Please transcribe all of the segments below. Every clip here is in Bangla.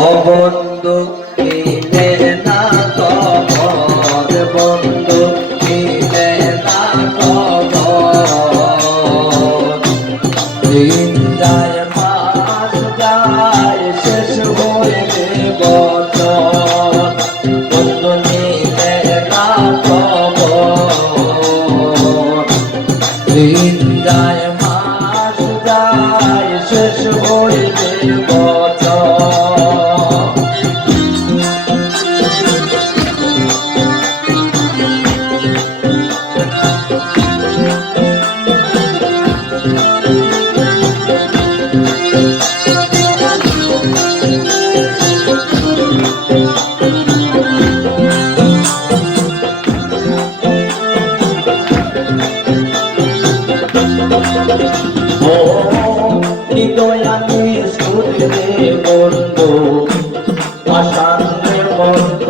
ও বন্ধু মিলে না খবর, বন্ধু মিলে না খবর। দিন যায় মাস যায় শেষ হইবে বছর, বন্ধু মিলে না খবর। দিন যায় মাস যায় শেষ হইবে বছর। ও হৃদয়ানি সুরে বন্ধু আসানে মন্ত,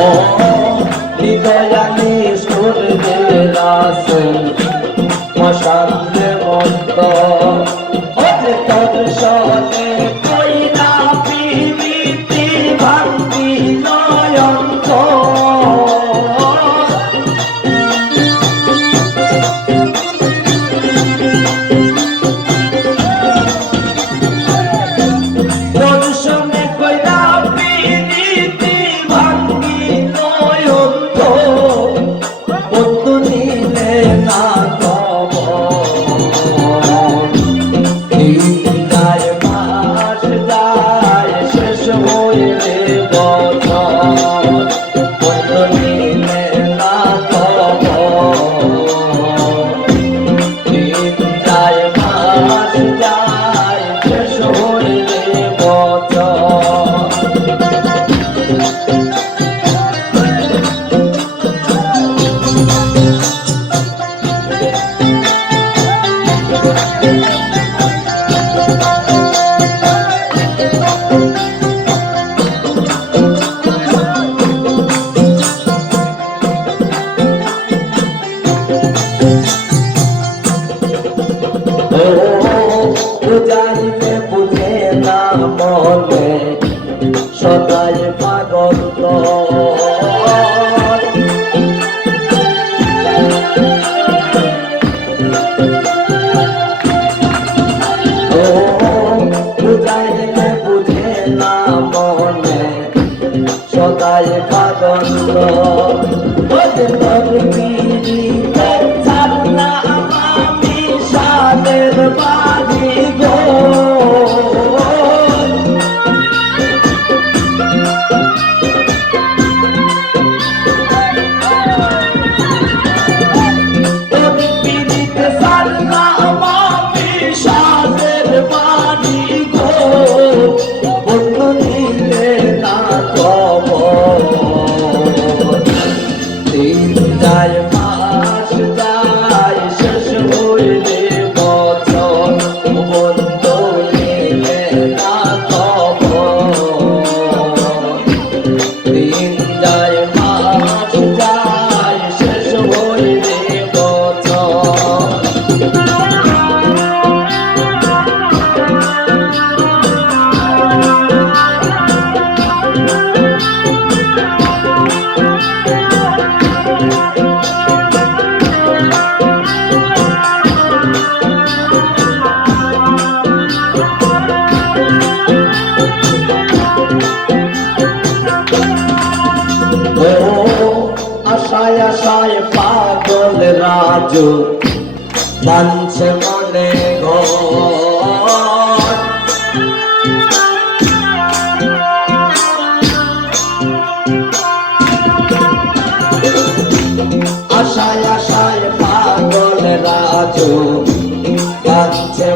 ও হৃদয়ানি সুরে রাসুল আসানে মন্ত। ওরে তোর সনে কইরা পিরিতি ভাঙ্গি নয়ন তোর সনে কইরা পিরিতি ভাঙ্গি নয়ন বন্ধু নিলে না যাইতে বুঝে না মনে সদাই পাগল। ও যাইতে বুঝে না মনে সদাই পাগল। তোর পিড়ি ছাড়না আমি সাদের বাড়ি গো। তোর পিড়িতে ছাড়না আমি সাদের বাড়ি গো, বন্ধু নিলে না খবর। দিন যায় মাস যায় শেষ হইলে বছর, বন্ধু নিলে না খবর। দিন যায় মাস যায় শেষ হইলে বছর। আশায় আশায় পাগল রাজু বাঁধছে মনে ঘর। আশায় আশায় পাগল রাজু বাঁধছে